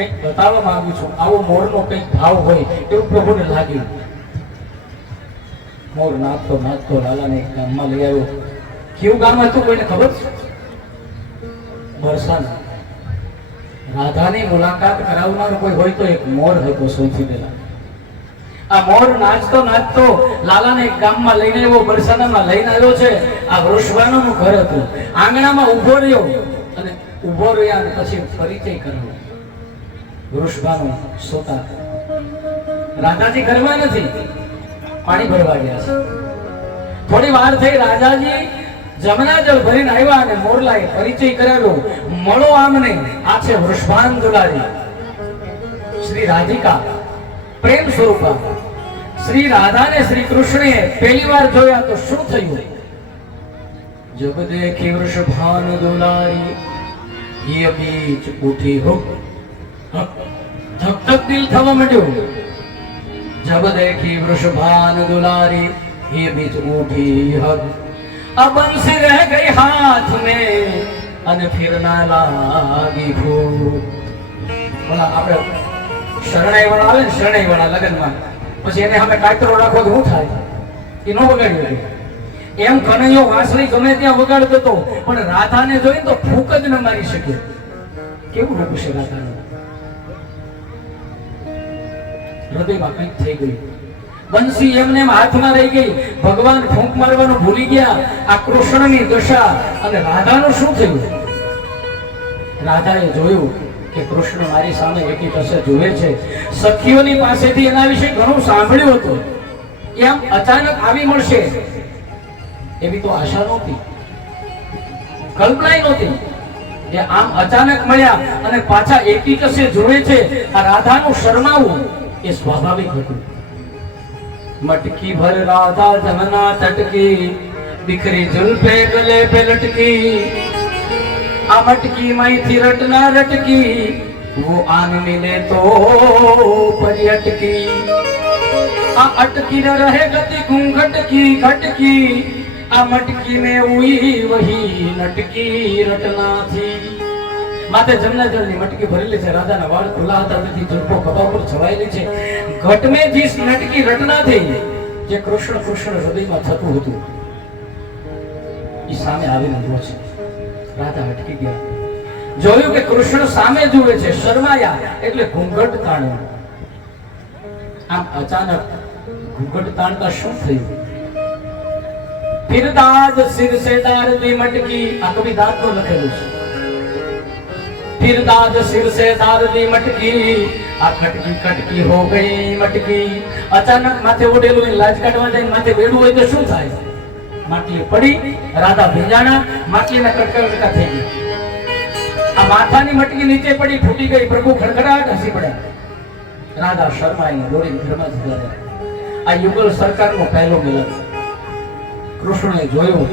કંઈક બતાવવા માંગુ છું. આવો મોરનો કંઈક ભાવ હોય એવું પ્રભુને લાગ્યું. મોર નાચતો નાચતો લાલાને ગામમાં લઈ આવ્યો. કેવું ગામ હતું કોઈને ખબર? છે બરસાના. રાધાની મુલાકાત કરાવનાર કોઈ હોય તો એક મોર હતો સૌથી પહેલા. આ મોર નાચતો નાચતો લાલાને એક ગામમાં લઈને આવ્યો, બરસાનામાં લઈને આવ્યો છે. આ વૃષવાનું ઘર હતું. આંગણામાં ઊભો રહ્યો અને ઊભો રહ્યા અને પછી પરિચય કર્યો વૃષભાનુ સોતા. રાધાજી ઘરમાં નથી, પાણી ભરવા ગયા છે. થોડી વાર થઈ રાજાજી જમના જળ ભરીને આવ્યા અને મોરલાએ પરિચય કરેલો, મળો આમને, આ છે વૃષભાન દુલારી. શ્રી રાધિકા, પ્રેમ સ્વરૂપા. શ્રી રાધાને શ્રી કૃષ્ણે પહેલી વાર જોયા તો શું થયું? જબ દેખી વૃષભાન દુલારી ये बीच उठी હો. ધક ધક દિલ થવા માંડ્યું जब देखी वृषभान दुलारी ये बीच उठी हग अब बंसी रह गई हाथ में અને ફિર ના લાગી ભૂખ બોલા આપણે શરણાઈ વાળા આવે ને શરણાઈ વાળા લગ્નમાં પછી એને સામે કાતરો રાખો તો શું થાય એ નો વગાડ્યું હતું. એમ કનૈયો વાંસળી ગમે ત્યાં વગાડતો હતો પણ રાધાને જોઈને તો ફૂક જ ન મારી શકે કેવું રૂપ છે રાધાનું હૃદયમાં કંઈક થઈ ગયું બંસી એમને હાથમાં રહી ગઈ. ભગવાન ફૂંક મારવાનું ભૂલી ગયા. આ કૃષ્ણની દશા અને રાધાનું શું થયું? રાધાએ જોયું કે કૃષ્ણ મારી સામે એકી પાસે જોવે છે. સખીઓની પાસેથી એના વિશે ઘણું સાંભળ્યું હતું. એમ અચાનક આવી મળશે. એવી તો આશા નહોતી. કલ્પનાય નહોતી કે આમ અચાનક મળ્યા અને પાછા એકી કસે જુએ છે. આ રાધાનું શરમાવું એ સ્વાભાવિક હતું. મટકી ભર રાધા જમના તટકી દીકરી જુલ્ફે ગલે પે લટકી. આ મટકી માંથી રટના રટકી, વો આન મિલે તો પર્યટકી આ અટકી ન રહે ગતિ ઘૂંઘટકી ઘટકી આ મટકી મેં ઉઈ વહી નટકી રટના થી માથે જમના જળની મટકી ભરેલી છે. રાજાના વાળ ખુલ્લા હતા તેથી જુલ્ફો કપા પર છવાયેલી છે. ઘટમે જીસ નટકી રટના થઈ જે કૃષ્ણ કૃષ્ણ હૃદયમાં થતું હતું, ઈ સામે આવીને ઊભો છે. રાધા અટકી ગયા. જોયું કે કૃષ્ણ સામે જુએ છે. શરમાયા એટલે ઘૂંઘટ તાણ્યો. આમ અચાનક ઘૂંઘટ તાણતા શું થયું? ફિરદાદ સિર સે મટકી આ કવિ પર લખેલું છે. फिर दाद सिर से दारली मटकी આ કટકી કટકી હો ગઈ મટકી અચાનક માથે ઓઢેલું એ લાજ કાઢવા જાય માથે બેડું હોય તો શું થાય માટલી પડી રાધા ભીંજાણા માટલીના કટકા કટકા થઈ ગઈ આ માથાની મટકી નીચે પડી ફૂટી ગઈ પ્રભુ ખડખડાટ હસી પડ્યા રાધા શર્માઈ દોડી ઘરમાં જતા રહ્યા આ યુગલ સરકારનો પહેલો મિલન કૃષ્ણએ જોયો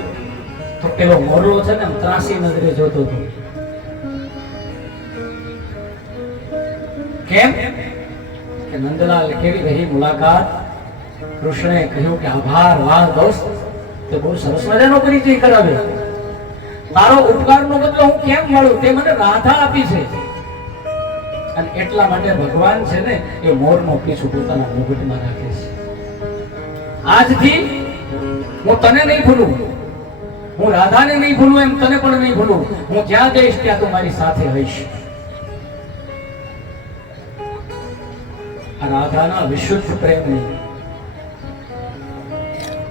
તો પેલો મોરલો છે ને આમ ત્રાસી નજરે જોતો હતો કેમ? કે નંદલાલ કેવી રહી મુલાકાત? કૃષ્ણે કહ્યું કે આભાર, વાહ દોસ્ત, તે બહુ સરસ મજાનો પરિચય કરાવ્યો. તારો ઉપકારનો બદલો હું કેમ મળું? તે મને રાધા આપી છે. અને એટલા માટે ભગવાન છે ને, એ મોરનો પીછું પોતાના મુગટમાં રાખે છે. આજથી હું તને નહીં ભૂલું. હું રાધાને નહીં ભૂલું, એમ તને પણ નહીં ભૂલું. હું જ્યાં જઈશ ત્યાં તું મારી સાથે રહીશ. રાધાના વિશુદ્ધ પ્રેમને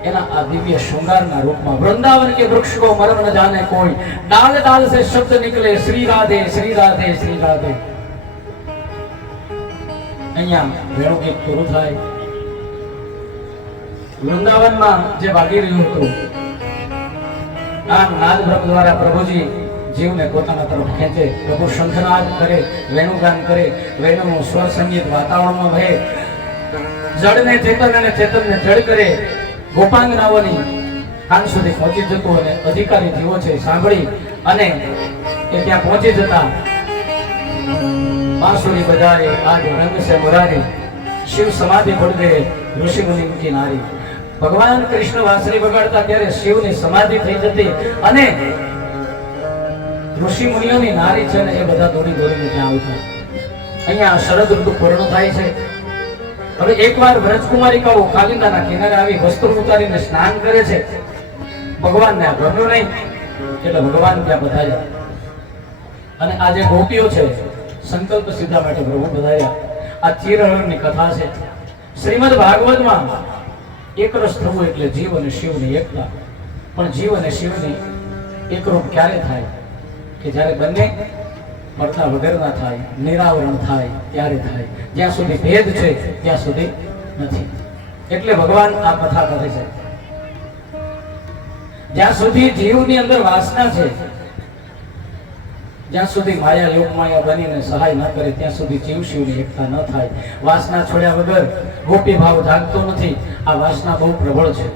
એના આ દિવ્ય શૃંગારના રૂપમાં વૃંદાવન કે વૃક્ષ કો મરમ ન જાને કોઈ. ડાલ ડાલ સે શબ્દ નીકળે, શ્રી રાધે શ્રી રાધે શ્રી રાધે. અહીંયા વેણુ ગીત પૂરું થાય. વૃંદાવનમાં જે વાગી રહ્યું હતું, આ નાદ દ્વારા પ્રભુજી જીવને પોતાના તરફ ખેંચે, પ્રભુ શંખનાદ કરે, વેણુગાન કરે, વેણુનું સ્વર સંગીત વાતાવરણમાં વહે. જળને ચેતન અને ચેતનને જળ કરે. ગોપાંગનાઓની કાન સુધી પહોંચી જતું અને અધિકારી જીવો છે સાંભળી અને એ ત્યાં પહોંચી જતા બાંસુરી બજારે આજ રંગ મુરારી. શિવ સમાધિ પડ ગયે ઋષિ મુનિ કી નારી. ભગવાન કૃષ્ણ વાંસળી બગાડતા ત્યારે શિવની સમાધિ થઈ જતી અને ઋષિ મુનિઓની નારી છે ને એ બધા દોડી દોડીને ત્યાં આવતા અહીંયા શરદ ઋતુ પૂર્ણ થાય છે. હવે એકવાર વ્રજકુમારિકાઓ કાલિંદાના કિનારે આવી વસ્ત્ર ઉતારીને સ્નાન કરે છે. ભગવાનને આ ગમ્યું નહીં, એટલે ભગવાન ત્યાં બધા અને આ જે ગોપીઓ છે, સંકલ્પ સીધા માટે પ્રભુ બધાયા આ ચિરહરણની કથા છે. શ્રીમદ ભાગવતમાં એકરસ થવું એટલે જીવ અને શિવની એકતા. પણ જીવ અને શિવની એકરૂપ ક્યારે થાય? કે જ્યારે બંને મળતા વગરના થાય, નિરાવરણ થાય, ત્યારે થાય. જ્યાં સુધી ભેદ છે, ત્યાં સુધી નથી. એટલે ભગવાન આ કથા કરે છે. જ્યાં સુધી જીવની અંદર વાસના છે, જ્યાં સુધી માયા યોગ માયા બનીને સહાય ન કરે, ત્યાં સુધી જીવ શિવની એકતા ન થાય. વાસના છોડ્યા વગર ગોપી ભાવ જાગતો નથી. આ વાસના બહુ પ્રબળ છે.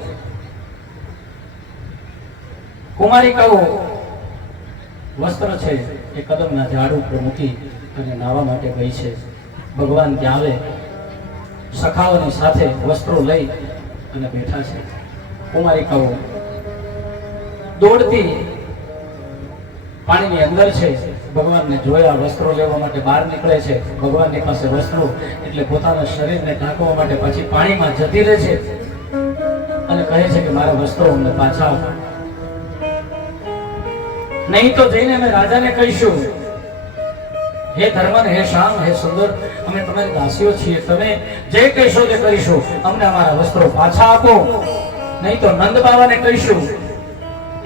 કુમારિકાઓ વસ્ત્ર છે એ કદમના ઝાડ ઉપર મૂકી અને નાવા માટે ગઈ છે. ભગવાન ત્યાં આવે સખાઓની સાથે વસ્ત્રો લઈ અને બેઠા છે. કુમારિકાઓ દોડતી પાણીની અંદર છે. ભગવાનને જોયા વસ્ત્રો લેવા માટે બહાર નીકળે છે. ભગવાનની પાસે વસ્ત્રો એટલે પોતાના શરીરને ઢાંકવા માટે પછી પાણીમાં જતી રહે છે. અને કહે છે કે મારા વસ્ત્રો અમને પાછા આપો. નહીં તો જઈને અમે રાજાને કહીશું, હે ધર્મન, હે શામ હે સુંદર, અમે તમારી દાસીઓ છીએ. તમે જે કહેશો તે કરીશું. અમને અમારા વસ્ત્રો પાછા આપો. નહીં તો નંદ બાબાને કહીશું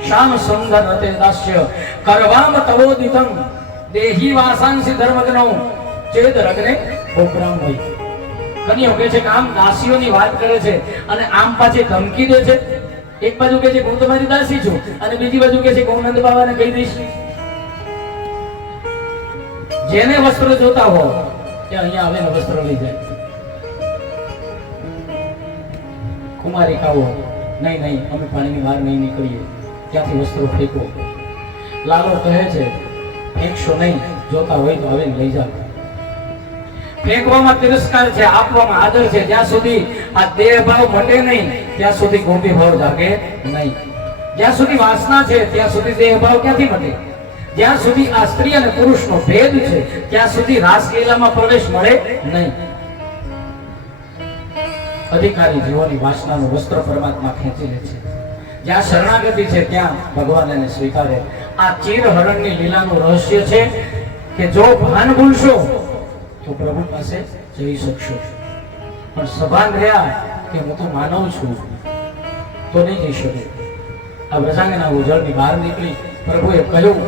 શામ સુંદર અતે દાસ્ય, કરવામ તવોદિતમ, દેહી વાસાંસી ધર્મગ્નૌ, ચેદ રગને ઉપરામ હોય કન્યો કહે છે કે આમ દાસીઓની વાત કરે છે અને આમ પાછી ધમકી દે છે. એક બાજુ કહે છે કે હું તમારી દાસી છું. અને બીજી બાજુ કહે છે કે હું નંદ બાબાને કહી દઈશ. જેને વસ્ત્ર જોતા હો કે અહીંયા આવીને વસ્ત્ર લઈ જાય. કુમારિકાઓ નહીં નહીં, અમે પાણીની બહાર નહીં નીકળીએ. ત્યાંથી વસ્ત્રો ફેંકો. લાલો કહે છે, ફેંકશો નહીં, જોતા હોય તો આવીને લઈ જાઓ. ફેંકવામાં તિરસ્કાર છે, આપવામાં આદર છે. જ્યાં સુધી આ દેહ ભાવ મટે નહીં ત્યાં સુધી ગોપી ભાવ જાગે નહીં. જ્યાં સુધી વાસના છે, ત્યાં સુધી દેહ ભાવ ક્યાંથી મટે જ્યાં સુધી આ સ્ત્રી અને પુરુષનો ભેદ છે, ત્યાં સુધી રાસલીલામાં પ્રવેશ મળે નહીં. અધિકારી જીવોની વાસનાનું વસ્ત્ર પરમાત્મા ખેંચી લે છે. જ્યાં શરણાગતિ છે, ત્યાં ભગવાન એને સ્વીકારે. આ ચીર હરણની લીલાનું રહસ્ય છે કે જો ભાન ભૂલશો, તો પ્રભુ પાસે જઈ શકશો. પણ સભાન રહ્યા કે હું તો માનવ છું, તો નહીં જઈ શકે. આ વ્રજાંગના ઉજળની બહાર નીકળી, પ્રભુએ કહ્યું,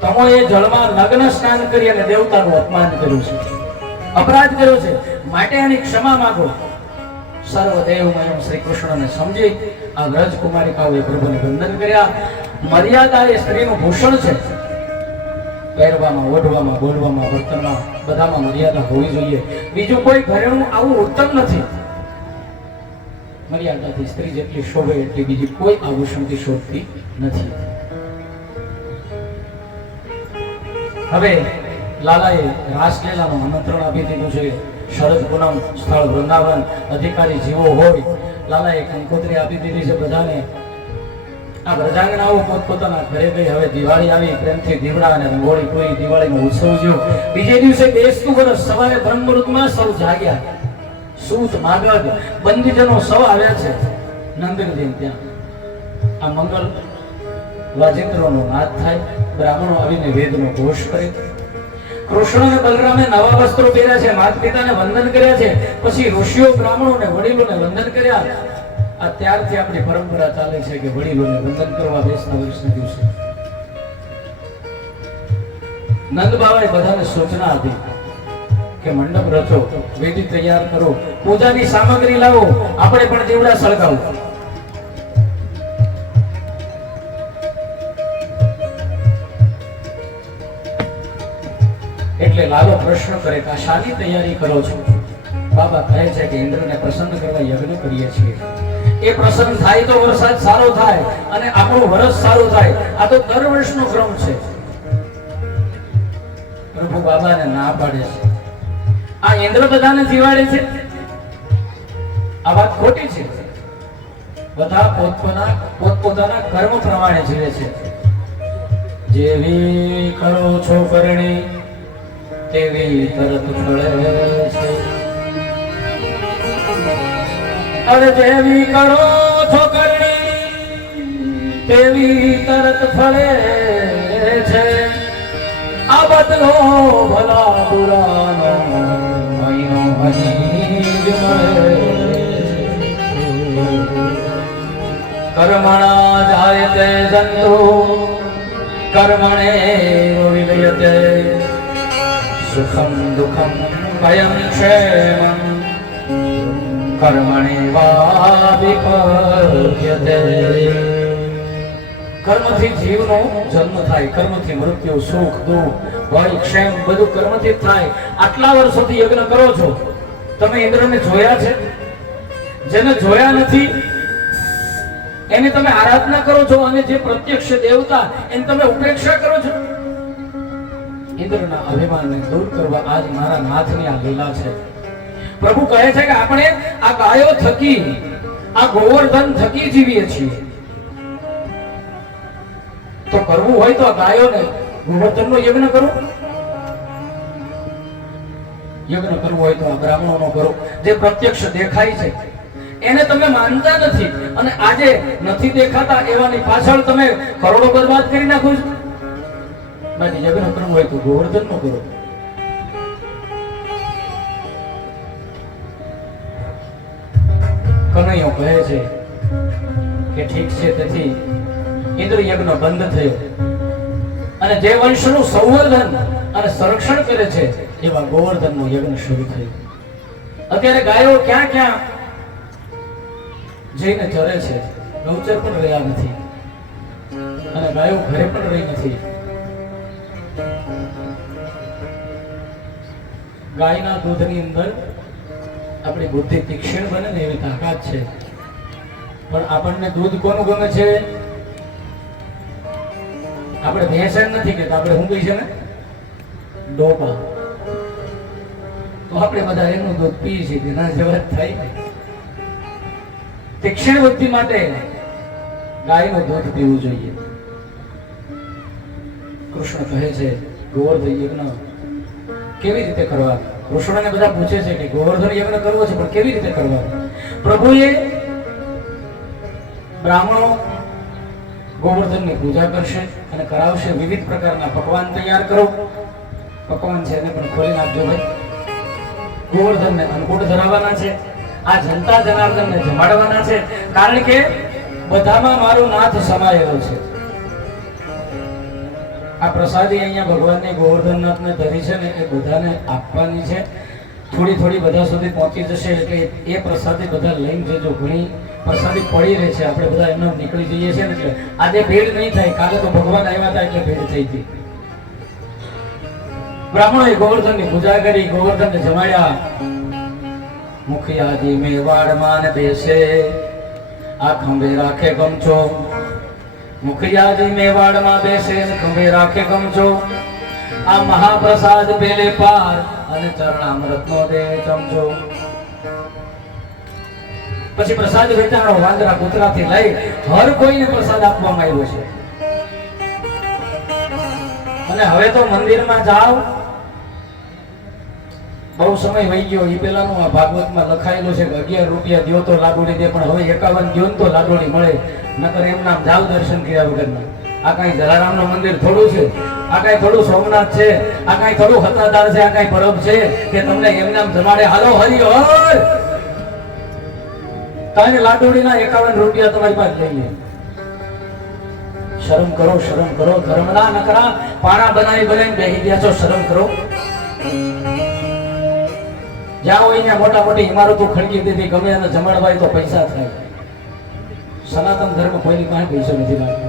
તમોએ જળમાં લગ્ન સ્નાન કરી અને દેવતાનું અપમાન કર્યું છે. અપરાધ કર્યો છે. માટે એની ક્ષમા માંગો. સર્વદેવમય શ્રી કૃષ્ણને સમજી આ વ્રજ કુમારિકાઓએ પ્રભુને વંદન કર્યા. મર્યાદા એ સ્ત્રીનું ભૂષણ છે. પહેરવામાં, ઓઢવામાં, બોલવામાં, વર્તનમાં બધામાં મર્યાદા હોવી જોઈએ. બીજું કોઈ ઘરેણું આવું ઉત્તમ નથી. મર્યાદાથી સ્ત્રી જેટલી શોભે એટલી બીજી કોઈ આભૂષણથી શોભતી નથી. હવે લાલાએ રાસલીલાનું આમંત્રણ આપી દીધું છે. શરદ પૂનમ સ્થળ વૃંદાવન, અધિકારી જીવો હોય, લાલાએ કંકોત્રી આપી દીધી છે બધાને. આ વ્રજાંગનાઓ પોતપોતાના ઘરે ગઈ, હવે દિવાળી આવી, પ્રેમથી દીવડા અને રંગોળી પૂરી દિવાળીનો ઉત્સવ ઉજવ્યો. બીજે દિવસે બેસતું વર્ષ સવારે બ્રહ્મરૂપમાં સૌ જાગ્યા. સૂત માગધ બંદીજનો સૌ આવ્યા છે. નંદનજી ત્યાં. આ મંગલ વાજિંત્રોનો નાદ થાય. બ્રાહ્મણો આવીને વેદનો ઘોષ કરે. કૃષ્ણ અને બલરામે નવા વસ્ત્રો પહેર્યા છે. માતા પિતાને વંદન કર્યા છે. પછી ઋષિઓ, બ્રાહ્મણોને વડીલોને વંદન કર્યા. આ ત્યારથી આપણી પરંપરા ચાલે છે કે વડીલોને વંદન કરવા બેસતા વર્ષના દિવસે. નંદ બાબાએ બધાને સૂચના આપી. કે મંડપ રચો, વેદી તૈયાર કરો, પૂજાની સામગ્રી લાવો, આપણે પણ દીવડા સળગાવો. એટલે લાલો પ્રશ્ન કરે કે શાની તૈયારી કરો છો? બાબા કહે છે કે ઇન્દ્રને પ્રસન્ન કરવા યજ્ઞ કરીએ છીએ. એ પ્રસન્ન થાય તો વરસાદ સારો થાય અને આપણું વરસ સારું થાય. આ તો દર વર્ષનો ક્રમ છે. પ્રભુ બાબાને ના પાડે છે. આ ઇન્દ્ર બધાને જીવાડે છે? આ વાત ખોટી છે. બધા પોતપોતાના પોતપોતાના કર્મ પ્રમાણે જીવે છે. જેવી કરો છો કરણી તેવી તરત ફળે છે. અરે જેવી કરો છો કરણી તેવી તરત ફળે છે. આ બદલો ભલા બુરાનો કર્મણા જાયતે જંતુ કર્મણે વિલયતે સુખમ દુઃખમ ભયમ ક્ષેમમ કર્મણે વા કર્મથી જીવનો જન્મ થાય, કર્મથી મૃત્યુ, સુખ, દુઃખ, ભય, ક્ષેમ, બધું કર્મથી જ થાય. આટલા વર્ષોથી યજ્ઞ કરો છો. તમે ઇન્દ્રને જોયા છે? જેને જોયા નથી, એને તમે આરાધના કરો છો અને જે પ્રત્યક્ષ દેવતા, એને તમે ઉપેક્ષા કરો છો? ઇન્દ્રના અભિમાનને દૂર કરવા આજ મારા નાથની આ લીલા છે. પ્રભુ કહે છે કે આપણે આ ગાયો થકી, આ ગોવર્ધન થકી જીવીએ છીએ. તો કરવું હોય તો આ ગાયોને ગોવર્ધનનો યજ્ઞ કરો. યજ્ઞ કરવું હોય તો આ બ્રાહ્મણોનો કરો જે પ્રત્યક્ષ દેખાય છે, એને તમે માનતા નથી અને આજે નથી દેખાતા એવાની પાછળ તમે કરોડો બરબાદ કરી નાખો છો. બાકી યજ્ઞ કરવું હોય તો ગોવર્ધનનો કરો કનૈયો કહે છે કે ઠીક છે તેથી ઇન્દ્ર યજ્ઞ બંધ થયો. અને જે વંશનું સંવર્ધન અને સંરક્ષણ કરે છે એવા ગોવર્ધનનું યજ્ઞ શરૂ થયું. અત્યારે ગાયો ક્યાં ક્યાં જઈને ચરે છે, ગૌચર પણ રહ્યા નથી. અને ગાયો ઘરે પણ રહી નથી. ગાયના દૂધની અંદર આપણી બુદ્ધિ તીક્ષ્ણ બને ને એવી તાકાત છે. પણ આપણને દૂધ કોનું ગમે છે? આપણે ભેંસણ નથી કે આપણે હું છે ને? ડોપા. તો આપણે બધા એનું દૂધ પીએ છીએ તેના જેવા થાય તીક્ષ્ણ વૃદ્ધિ માટે ગાયનું દૂધ પીવું જોઈએ. કૃષ્ણ કહે છે, ગોવર્ધન યજ્ઞ કેવી રીતે કરવા? કૃષ્ણને બધા પૂછે છે કે ગોવર્ધન યજ્ઞ કરવો છે, પણ કેવી રીતે કરવા? પ્રભુએ બ્રાહ્મણો ગોવર્ધનની પૂજા કરશે અને કરાવશે વિવિધ પ્રકારના પકવાન તૈયાર કરો. પકવાન છે એને પણ ખોલી નાખજો ભાઈ. ગોવર્ધનને અન્નકૂટ ધરાવવાના છે. આ જનતા જનાર્દનને જમાડવાના છે. કારણ કે બધામાં મારું નાથ સમાયેલો છે. આ પ્રસાદી અહીંયા ભગવાનની ગોવર્ધનનાથને ધરી છે ને એ બધાને આપવાની છે. થોડી થોડી બધા સુધી પહોંચી જશે એટલે એ પ્રસાદી બધા લઈને જજો. ઘણી પ્રસાદી પડી રહે છે. આપણે બધા એમને નીકળી જઈએ છીએ ને એટલે આજે ભીડ નહીં થાય. કાલે તો ભગવાન આવ્યા હતા એટલે ભીડ થઈ હતી બ્રાહ્મણોએ ગોવર્ધનની પૂજા કરી, ગોવર્ધનને જમાડ્યા. મુખિયાજી મેવાડ માન બેસે આ ખંભે રાખે ગમચો મુખિયાજી મેવાડમાં બેસે ખંભે રાખે ગમચો આ મહાપ્રસાદ પેલે પાર અને ચરણામૃતનો દે ચમચો પછી પ્રસાદ વેચાણો વાંદરા કૂતરાથી લઈ હર કોઈને પ્રસાદ આપવામાં આવ્યો છે. અને હવે તો મંદિરમાં જાઓ. બહુ સમય વહી ગયો. એ પેલાનું આ ભાગવતમાં લખાયેલું છે કે અગિયાર રૂપિયા દો તો લાડુડી દે, પણ હવે એકાવન દો તો લાડુડી મળે. નકર એમ નામ જાવ દર્શન કર્યા વગરના આ કાંઈ જલારામનું મંદિર થોડું છે? આ કાંઈ થોડું સોમનાથ છે? આ કાંઈ થોડું હતાદાર છે? આ કાંઈ પરબ છે? કે તમને એમ નામ જમાડે, હાલો, હરી હર! તારી લાડુડીના એકાવન રૂપિયા તમારી પાસે લઈએ શરમ કરો શરમ કરો, ધર્મના નકરા પાણા બનાવી બનાવી બેહી ગયા છો, શરમ કરો. જ્યાં હોય મોટા મોટી ઇમારતો ખડકી દીધી, ગમે એને જમાડવાય તો પૈસા થાય. સનાતન ધર્મ કોઈની પાસે પૈસો નથી માંગતો.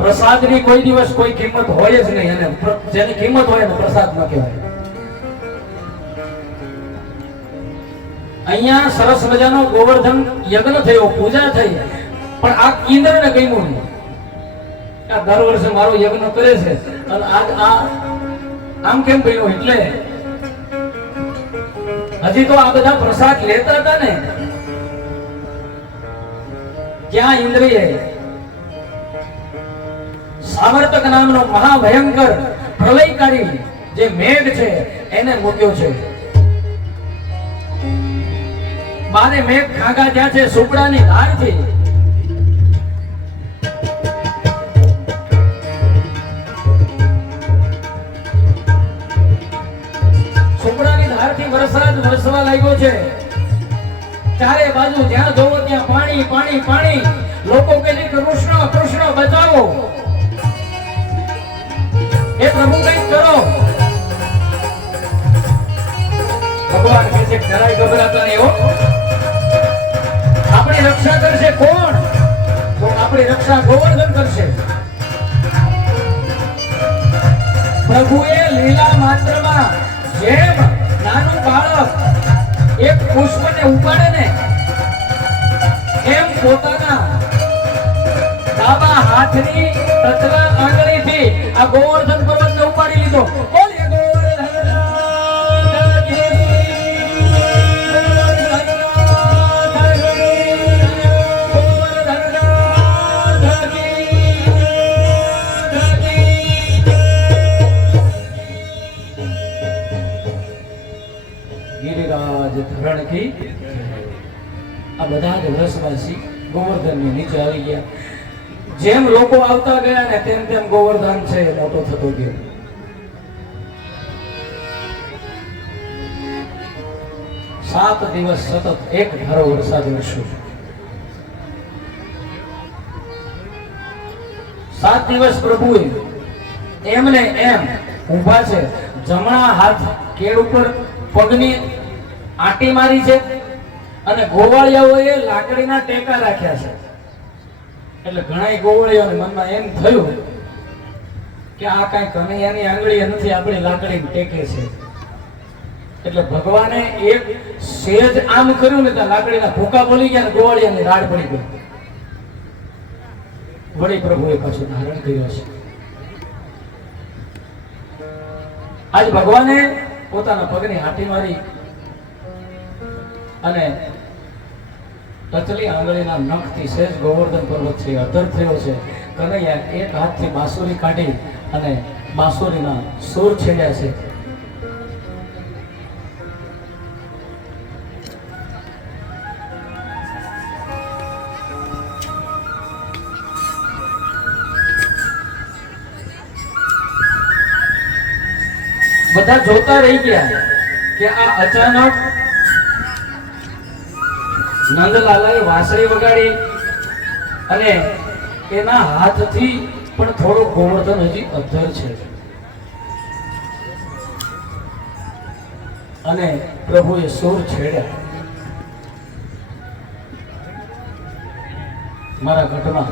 પ્રસાદની કોઈ દિવસ કોઈ કિંમત હોય જ નહીં, અને જેની કિંમત હોય એને પ્રસાદ ન કહેવાય. અહીંયા સરસ મજાનો ગોવર્ધન યજ્ઞ થયો, પૂજા થઈ. પણ આ ઇન્દ્રને ગમ્યું નહીં. આ દર વર્ષે મારો યજ્ઞ કરે છે. અને આજ આ આમ કેમ બન્યું એટલે હજી તો આ બધા પ્રસાદ લેતા હતા ને. ક્યાં ઇન્દ્રિય સાવર્તક નામનો મહાભયંકર પ્રલયકારી જે મેઘ છે, એને મૂક્યો છે. બારે મેઘ ખાગા ત્યાં છે સુપડાની ધારથી. સુપડાની વરસાદ વરસવા લાગ્યો છે. ચારે બાજુ જ્યાં જોવો ત્યાં પાણી પાણી પાણી. લોકો છે કૃષ્ણ કૃષ્ણ બચાવો. એ પ્રભુ, કંઈક કરો. ભગવાન કે છે જરાય ગભરાતા નહીં હો. આપણી રક્ષા કરશે કોણ? તો આપણી રક્ષા ગોવર્ધન કરશે. પ્રભુએ લીલા માત્રમાં જેમ નાનું બાળક એક પુષ્પને ઉપાડે ને, એમ પોતાના ડાબા હાથની તતલા આંગળીથી આ ગોવર્ધન પર્વતને ઉપાડી લીધો. બધા જ રસવાસી ગોવર્ધનની નીચે આવી ગયા. જેમ લોકો આવતા ગયા ને તેમ તેમ ગોવર્ધન છે મોટો થતો ગયો. સાત દિવસ સતત એક ધારો વરસાદ વરસ્યો સાત દિવસ પ્રભુએ એમને એમ ઊભા છે, જમણા હાથ કેળ ઉપર પગની આંટી મારી છે અને ગોવાળિયાઓએ લાકડીના ટેકા રાખ્યા છે. એટલે ઘણા ગોવાળિયાઓને મનમાં એમ થયું કે આ કાંઈ કનૈયાની આંગળી નથી આપણી લાકડી ટેકે છે. એટલે ભગવાને એક સેજ આમ કર્યું ને ત્યાં લાકડીના ભૂકા બોલી ગયા ગોવાળિયાની રાડ પડી ગઈ. વળી પ્રભુએ પાછું ધારણ કર્યો છે. આજ ભગવાને પોતાના પગની હાટી મારી અને ટચલી આંગળીના નખથી સહેજ ગોવર્ધન પર્વતથી અધર થયો છે. કનૈયા એક હાથથી બાંસુરી કાઢી અને બાંસુરીના સૂર છેડ્યા છે. બધા જોતા રહી ગયા કે આ અચાનક નંદલાલાએ વાંસળી વગાડી અને એના હાથથી પણ થોડો ગોવર્ધન હજી અધર છે. અને પ્રભુએ સૂર છેડ્યા. મારા ઘટમાં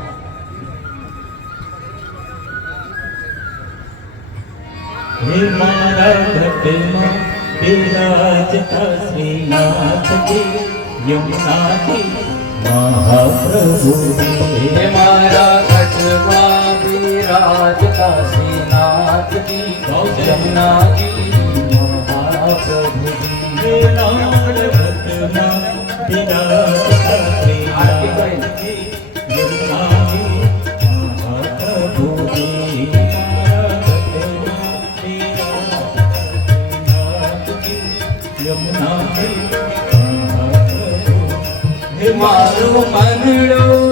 મારા ઘટમાં બિરાજતા શ્રીનાથજી. યમુનાજી મહાપ્રભુ. હે મારા ઘટમાં વિરાજતા શ્રીનાથજી જમનાજી મહાપ્રભુજી. હે મારા ઘટમાં મારું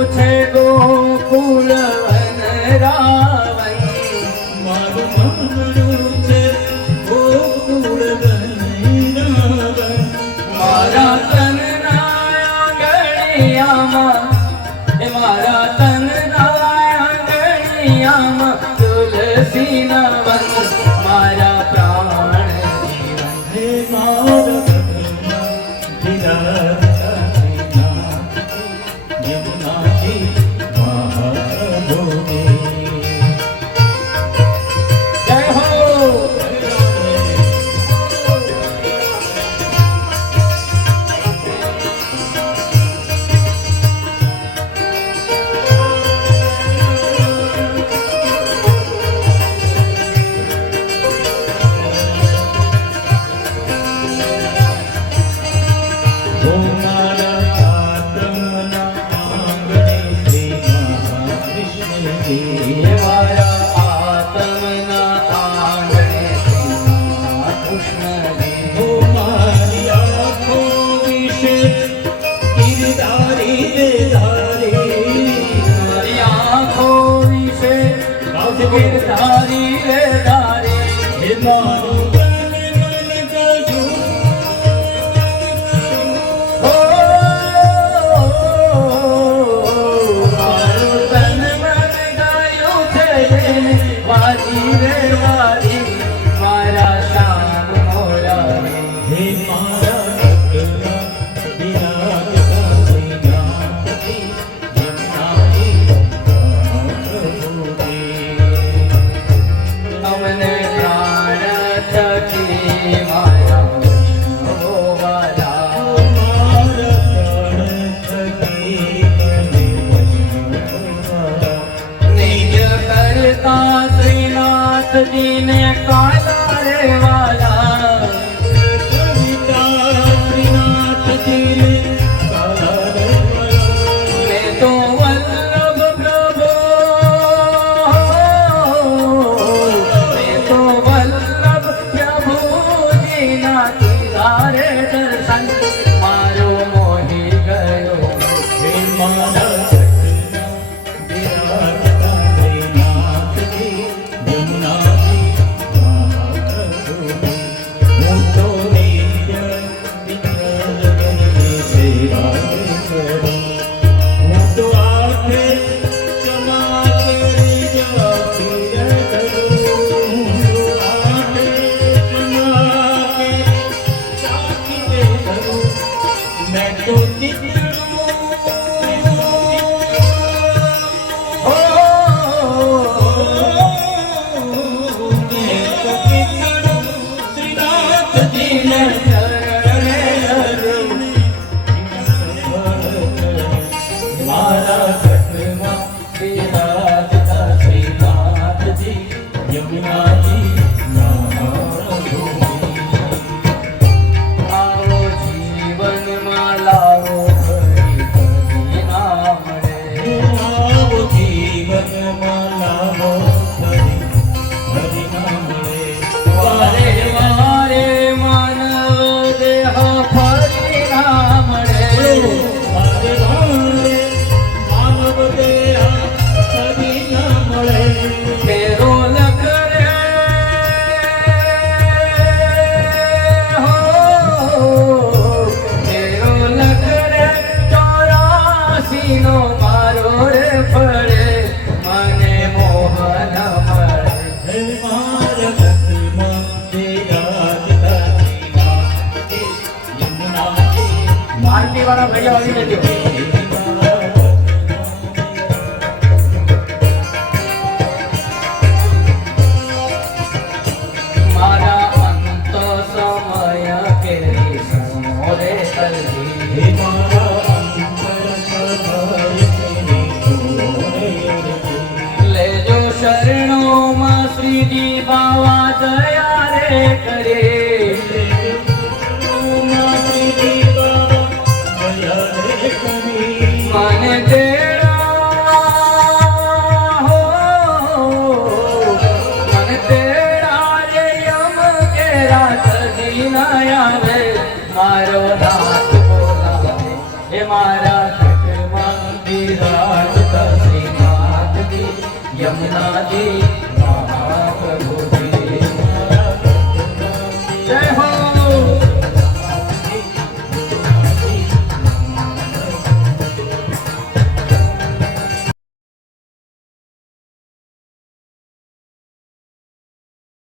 बावा दया रे करे.